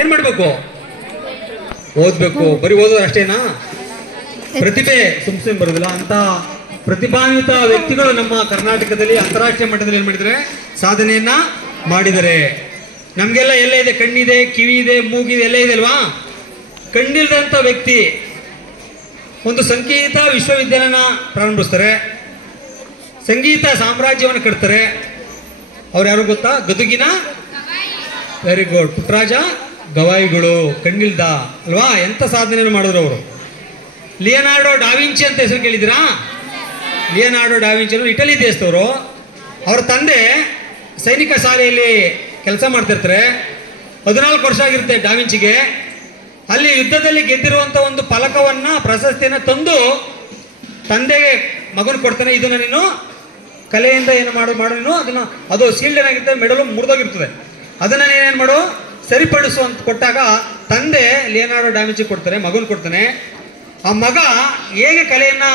ಏನ್ ಮಾಡ್ಬೇಕು? ಓದ್ಬೇಕು. ಬರೀ ಓದೋದು ಅಷ್ಟೇನಾ? ಪ್ರತಿಭೆ ಸುಮ್ನೆ ಬರೋದಿಲ್ಲ. ಅಂತ ಪ್ರತಿಭಾನ್ವಿತ ವ್ಯಕ್ತಿಗಳು ನಮ್ಮ ಕರ್ನಾಟಕದಲ್ಲಿ ಅಂತಾರಾಷ್ಟ್ರೀಯ ಮಟ್ಟದಲ್ಲಿ ಏನ್ ಮಾಡಿದರೆ ಸಾಧನೆಯನ್ನ ಮಾಡಿದರೆ. ನಮ್ಗೆಲ್ಲ ಎಲ್ಲ ಇದೆ, ಕಣ್ಣಿದೆ, ಕಿವಿ ಇದೆ, ಮೂಗಿದೆ, ಎಲ್ಲ ಇದೆ ಅಲ್ವಾ? ಕಣ್ಣಿಲ್ದಂತ ವ್ಯಕ್ತಿ ಒಂದು ಸಂಗೀತ ವಿಶ್ವವಿದ್ಯಾಲಯನ ಪ್ರಾರಂಭಿಸ್ತಾರೆ, ಸಂಗೀತ ಸಾಮ್ರಾಜ್ಯವನ್ನು ಕಟ್ತಾರೆ. ಅವ್ರು ಯಾರು ಗೊತ್ತಾ? ಗದುಗಿನ ವೆರಿ ಗುಡ್ ಪುಟ್ಟರಾಜ ಗವಾಯಿಗಳು. ಕಣ್ಣಿಲ್ದ ಅಲ್ವಾ? ಎಂತ ಸಾಧನೆಯನ್ನು ಮಾಡಿದ್ರು ಅವರು. ಲಿಯನಾರ್ಡೋ ಡಾವಿಂಚಿ ಅಂತ ಹೆಸರು ಕೇಳಿದಿರಾ? ಲಿಯನಾರ್ಡೋ ಡಾವಿಂಚಿ ಇಟಲಿ ದೇಶದವರು. ಅವರ ತಂದೆ ಸೈನಿಕ ಶಾಲೆಯಲ್ಲಿ ಕೆಲಸ ಮಾಡ್ತಿರ್ತಾರೆ. 14 ವರ್ಷ ಆಗಿರುತ್ತೆ ಡಾವಿಂಚಿಗೆ. ಅಲ್ಲಿ ಯುದ್ಧದಲ್ಲಿ ಗೆದ್ದಿರುವಂತ ಒಂದು ಫಲಕವನ್ನ, ಪ್ರಶಸ್ತಿಯನ್ನ ತಂದು ತಂದೆಗೆ ಮಗನ ಕೊಡ್ತಾನೆ. ಇದನ್ನ ನೀನು ಕಲೆಯಿಂದ ಏನು ಮಾಡು ನೀನು ಅದನ್ನ, ಅದು ಸೀಲ್ಡ್ ಏನಾಗಿರ್ತದೆ, ಮೆಡಲು ಮುರಿದೋಗಿರ್ತದೆ, ಅದನ್ನ ನೀನೇನು ಮಾಡು, ಸರಿಪಡಿಸು ಅಂತ ಕೊಟ್ಟಾಗ ತಂದೆ ಲಿಯನಾರ್ಡೋ ಡಾವಿಂಚಿ ಕೊಡ್ತಾರೆ, ಮಗನ್ ಕೊಡ್ತಾನೆ. ಆ ಮಗ ಹೇಗೆ ಕಲೆಯನ್ನ